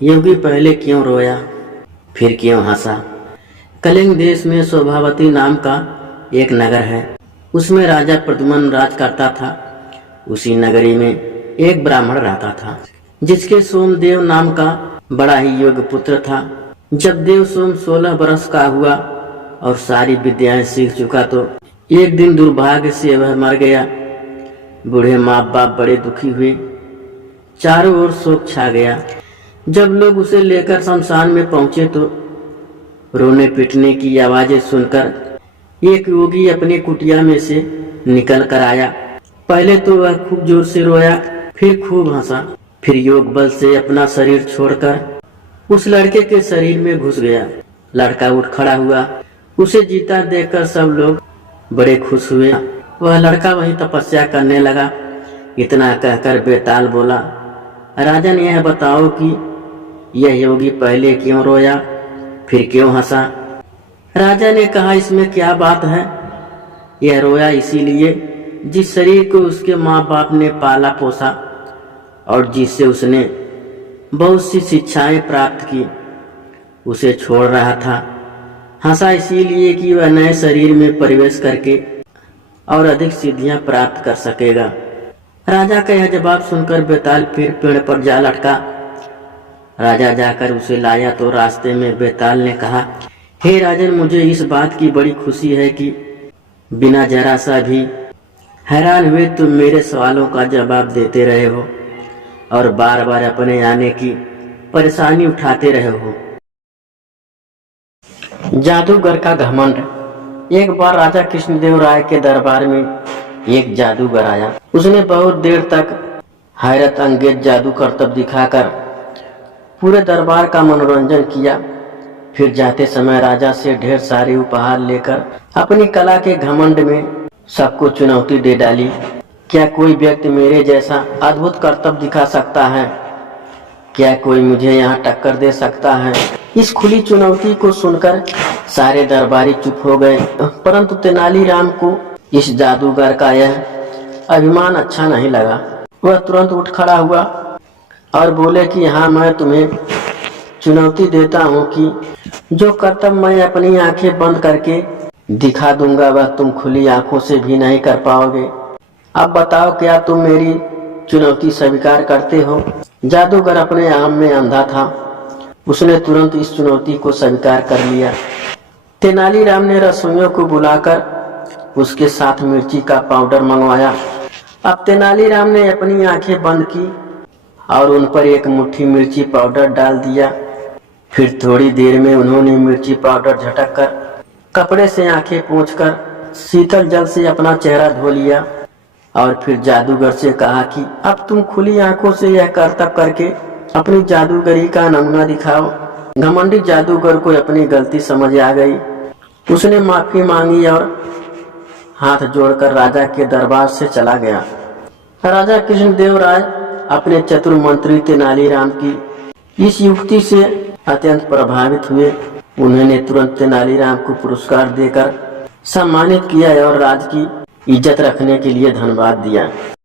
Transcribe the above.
योगी पहले क्यों रोया, फिर क्यों हंसा। कलिंग देश में शोभावती नाम का एक नगर है। उसमें राजा प्रद्युम्न राज करता था। उसी नगरी में एक ब्राह्मण रहता था जिसके सोमदेव नाम का बड़ा ही योग्य पुत्र था। जब देव सोम 16 बरस का हुआ और सारी विद्याएं सीख चुका तो एक दिन दुर्भाग्य से वह मर गया। बूढ़े माँ बाप बड़े दुखी हुए। चारों ओर शोक छा गया। जब लोग उसे लेकर शमशान में पहुंचे तो रोने पीटने की आवाजें सुनकर एक योगी अपने कुटिया में से निकल कर आया। पहले तो वह खूब जोर से रोया, फिर खूब हंसा, फिर योग बल से अपना शरीर छोड़कर उस लड़के के शरीर में घुस गया। लड़का उठ खड़ा हुआ। उसे जीता देखकर सब लोग बड़े खुश हुए। वह लड़का वहीं तपस्या करने लगा। इतना कहकर बेताल बोला, राजन यह बताओ कि यह योगी पहले क्यों रोया, फिर क्यों हंसा। राजा ने कहा, इसमें क्या बात है। यह रोया इसीलिए जिस शरीर को उसके माँ बाप ने पाला पोसा और जिससे उसने बहुत सी शिक्षाएं प्राप्त की, उसे छोड़ रहा था। हंसा इसीलिए कि वह नए शरीर में प्रवेश करके और अधिक सिद्धियां प्राप्त कर सकेगा। राजा का यह जवाब सुनकर बेताल फिर पेड़ पर जा लटका। राजा जाकर उसे लाया तो रास्ते में बेताल ने कहा, हे राजन, मुझे इस बात की बड़ी खुशी है कि बिना जरा सा भी हैरान हुए तुम मेरे सवालों का जवाब देते रहे हो और बार बार अपने आने की परेशानी उठाते रहे हो। जादूगर का घमंड। एक बार राजा कृष्णदेव राय के दरबार में एक जादूगर आया। उसने बहुत देर तक हैरत अंगेज जादू करतब दिखाकर पूरे दरबार का मनोरंजन किया। फिर जाते समय राजा से ढेर सारे उपहार लेकर अपनी कला के घमंड में सबको चुनौती दे डाली। क्या कोई व्यक्ति मेरे जैसा अद्भुत करतब दिखा सकता है? क्या कोई मुझे यहाँ टक्कर दे सकता है? इस खुली चुनौती को सुनकर सारे दरबारी चुप हो गए, परंतु तेनालीराम को इस जादूगर का यह अभिमान अच्छा नहीं लगा। वह तुरंत उठ खड़ा हुआ और बोले कि हाँ, मैं तुम्हें चुनौती देता हूँ कि जो करतब मैं अपनी आंखें बंद करके दिखा दूंगा वह तुम खुली आंखों से भी नहीं कर पाओगे। अब बताओ, क्या तुम मेरी चुनौती स्वीकार करते हो? जादूगर अपने आप में अंधा था। उसने तुरंत इस चुनौती को स्वीकार कर लिया। तेनालीराम ने रसोइयों को बुलाकर उसके साथ मिर्ची का पाउडर मंगवाया। अब तेनालीराम ने अपनी आंखें बंद की और उन पर एक मुट्ठी मिर्ची पाउडर डाल दिया। फिर थोड़ी देर में उन्होंने मिर्ची पाउडर झटक कर कपड़े से आंखें पोंछकर शीतल जल से अपना चेहरा धो लिया और फिर जादूगर से कहा कि अब तुम खुली आंखों से यह करतब करके अपनी जादूगरी का नमूना दिखाओ। घमंडी जादूगर को अपनी गलती समझ आ गई। उसने माफी मांगी और हाथ जोड़कर राजा के दरबार से चला गया। राजा कृष्णदेव राय अपने चतुर मंत्री तेनालीराम की इस युक्ति से अत्यंत प्रभावित हुए। उन्होंने तुरंत तेनालीराम को पुरस्कार देकर सम्मानित किया और राज की इज्जत रखने के लिए धन्यवाद दिया।